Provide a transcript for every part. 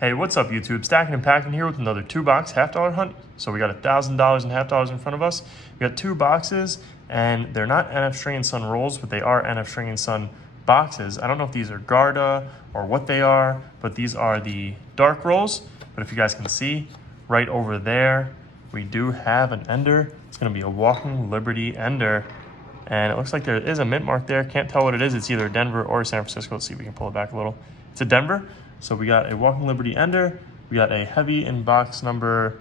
Hey, what's up YouTube? Stacking and Packing here with another $2 half dollar hunt. So we got $1,000 in half dollars in front of us. We got two boxes and they're not NF String and Son rolls, but they are NF String and Son boxes. I don't know if these are Garda or what they are, but these are the dark rolls. But if you guys can see right over there, we do have an ender. It's gonna be a Walking Liberty ender. And it looks like there is a mint mark there. Can't tell what it is. It's either Denver or San Francisco. Let's see if we can pull it back a little. It's a Denver. So we got a Walking Liberty ender. We got a heavy in box number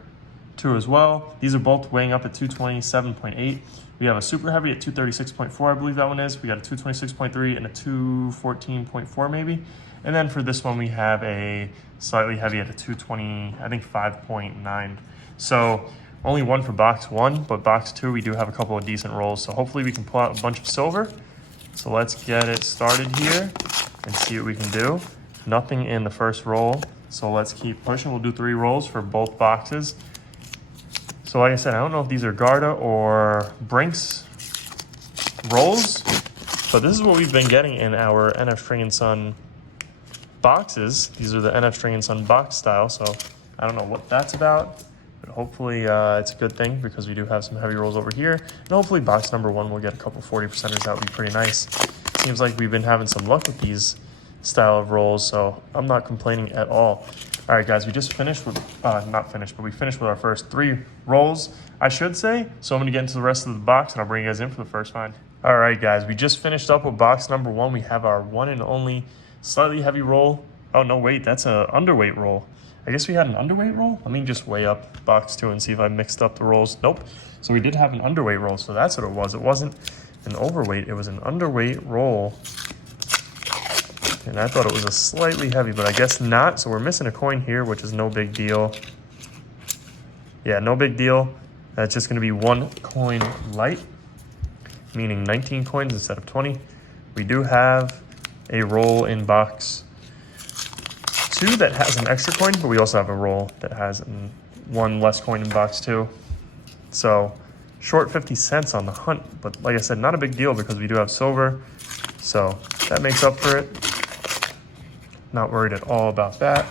2 as well. These are both weighing up at 227.8. We have a super heavy at 236.4, I believe that one is. We got a 226.3 and a 214.4 maybe. And then for this one, we have a slightly heavy at a 220, I think 5.9. So only one for box 1, but box 2, we do have a couple of decent rolls. So hopefully we can pull out a bunch of silver. So let's get it started here and see what we can do. Nothing in the first roll. So let's keep pushing. We'll do 3 rolls for both boxes. So like I said, I don't know if these are Garda or Brinks rolls, but this is what we've been getting in our NF String and Son boxes. These are the NF String and Son box style. So I don't know what that's about. But hopefully it's a good thing because we do have some heavy rolls over here. And hopefully box number 1 will get a couple 40%ers. That would be pretty nice. Seems like we've been having some luck with these style of rolls, so I'm not complaining at all. All right, guys, we just finished with, not finished, but we finished with our first 3 rolls, I should say. So I'm gonna get into the rest of the box and I'll bring you guys in for the first find. All right, guys, we just finished up with box number 1. We have our one and only slightly heavy roll. Oh, no, wait, that's an underweight roll. I guess we had an underweight roll. Let me just weigh up box 2 and see if I mixed up the rolls. Nope. So we did have an underweight roll, so that's what it was. It wasn't an overweight, it was an underweight roll. And I thought it was a slightly heavy, but I guess not. So we're missing a coin here, which is no big deal. Yeah, no big deal. That's just gonna be 1 coin light, meaning 19 coins instead of 20. We do have a roll in box 2 that has an extra coin, but we also have a roll that has 1 less coin in box 2. So short 50 cents on the hunt, but like I said, not a big deal because we do have silver. So that makes up for it. Not worried at all about that.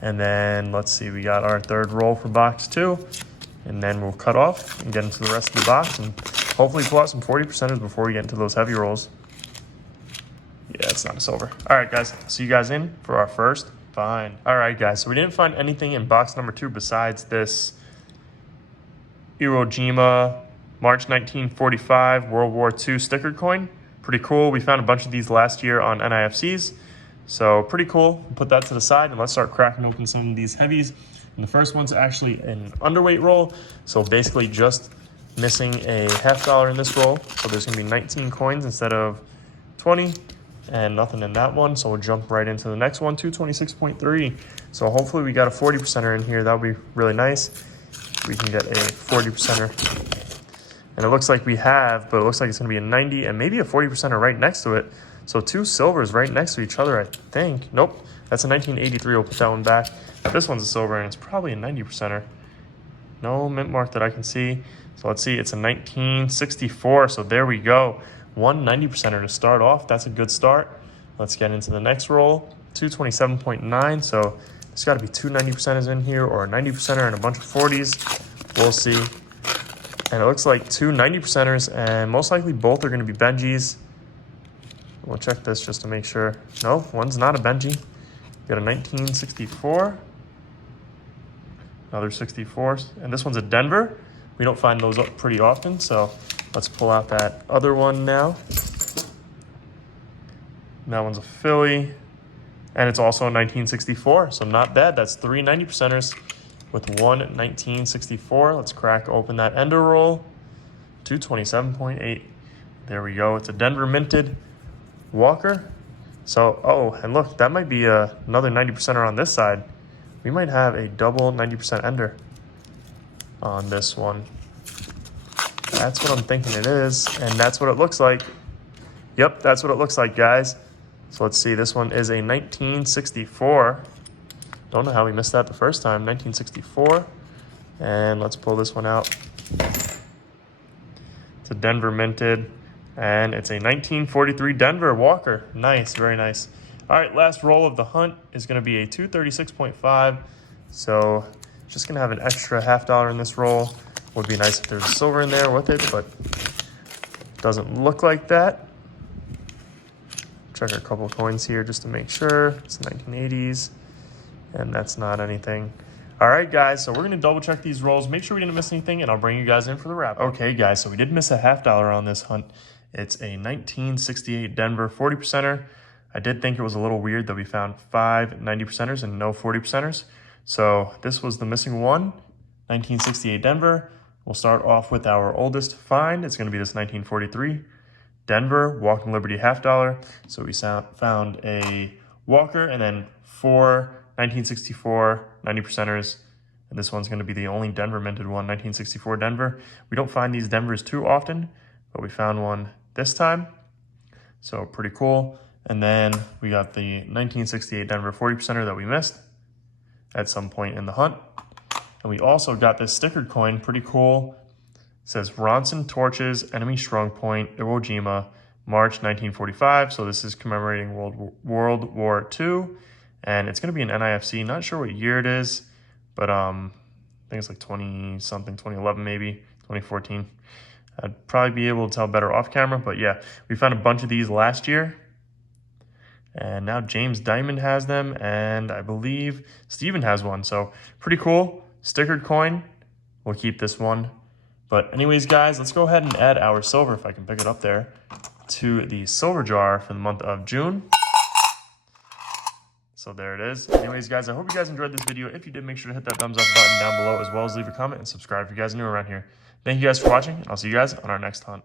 And then let's see, we got our 3rd roll for box 2, and then we'll cut off and get into the rest of the box and hopefully pull out some 40%ers before we get into those heavy rolls. Yeah, it's not a silver. All right, guys, see you guys in for our first find. All right, guys, so we didn't find anything in box number 2 besides this Iwo Jima March 1945 World War II sticker coin. Pretty cool. We found a bunch of these last year on NIFCs. So pretty cool. Put that to the side and let's start cracking open some of these heavies. And the first one's actually an underweight roll. So basically just missing a half dollar in this roll. So there's gonna be 19 coins instead of 20 and nothing in that one. So we'll jump right into the next one, 226.3. So hopefully we got a 40%er in here. That would be really nice. We can get a 40%er. And it looks like we have, but it looks like it's gonna be a 90 and maybe a 40%er right next to it. So 2 silvers right next to each other, I think. Nope, that's a 1983. We'll put that one back. But this one's a silver, and it's probably a 90%er. No mint mark that I can see. So let's see, it's a 1964. So there we go. 1 90%er to start off. That's a good start. Let's get into the next roll. 227.9. So there's got to be 2 90%ers in here, or a 90%er and a bunch of 40s. We'll see. And it looks like 2 90%ers, and most likely both are going to be Benjis. We'll check this just to make sure. No, one's not a Benji. We got a 1964. Another 64. And this one's a Denver. We don't find those up pretty often, so let's pull out that other one now. And that one's a Philly. And it's also a 1964, so not bad. That's 3 90%ers with 1 1964. Let's crack open that ender roll. 227.8. There we go. It's a Denver minted Walker. So, oh, and look, that might be another 90%er on this side. We might have a double 90% ender on this one. That's what I'm thinking it is, and that's what it looks like. Yep, that's what it looks like, guys. So let's see, this one is a 1964. Don't know how we missed that the first time, 1964. And let's pull this one out. It's a Denver minted. And it's a 1943 Denver Walker. Nice, very nice. All right, last roll of the hunt is going to be a 236.5. So just going to have an extra $0.50 in this roll. Would be nice if there's a silver in there with it, but doesn't look like that. Check a couple of coins here just to make sure. It's 1980s, and that's not anything. All right, guys, so we're going to double check these rolls, make sure we didn't miss anything, and I'll bring you guys in for the wrap. Okay, guys, so we did miss a $0.50 on this hunt. It's a 1968 Denver 40%er. I did think it was a little weird that we found 5 90%ers and no 40%ers. So this was the missing one, 1968 Denver. We'll start off with our oldest find. It's going to be this 1943 Denver Walking Liberty $0.50. So we found a Walker and then 4 1964 90%ers. And this one's going to be the only Denver minted one, 1964 Denver. We don't find these Denvers too often, but we found one this time. So pretty cool. And then we got the 1968 Denver 40%er that we missed at some point in the hunt. And we also got this stickered coin, pretty cool. It says Ronson Torches, Enemy Strong Point, Iwo Jima, March 1945. So this is commemorating World War II. And it's going to be an NIFC. Not sure what year it is, but I think it's like 20-something, 2011 maybe, 2014. I'd probably be able to tell better off camera, but yeah, we found a bunch of these last year. And now James Diamond has them, and I believe Steven has one. So pretty cool. Stickered coin. We'll keep this one. But anyways, guys, let's go ahead and add our silver, if I can pick it up there, to the silver jar for the month of June. So there it is. Anyways, guys, I hope you guys enjoyed this video. If you did, make sure to hit that thumbs up button down below, as well as leave a comment and subscribe if you guys are new around here. Thank you guys for watching, and I'll see you guys on our next hunt.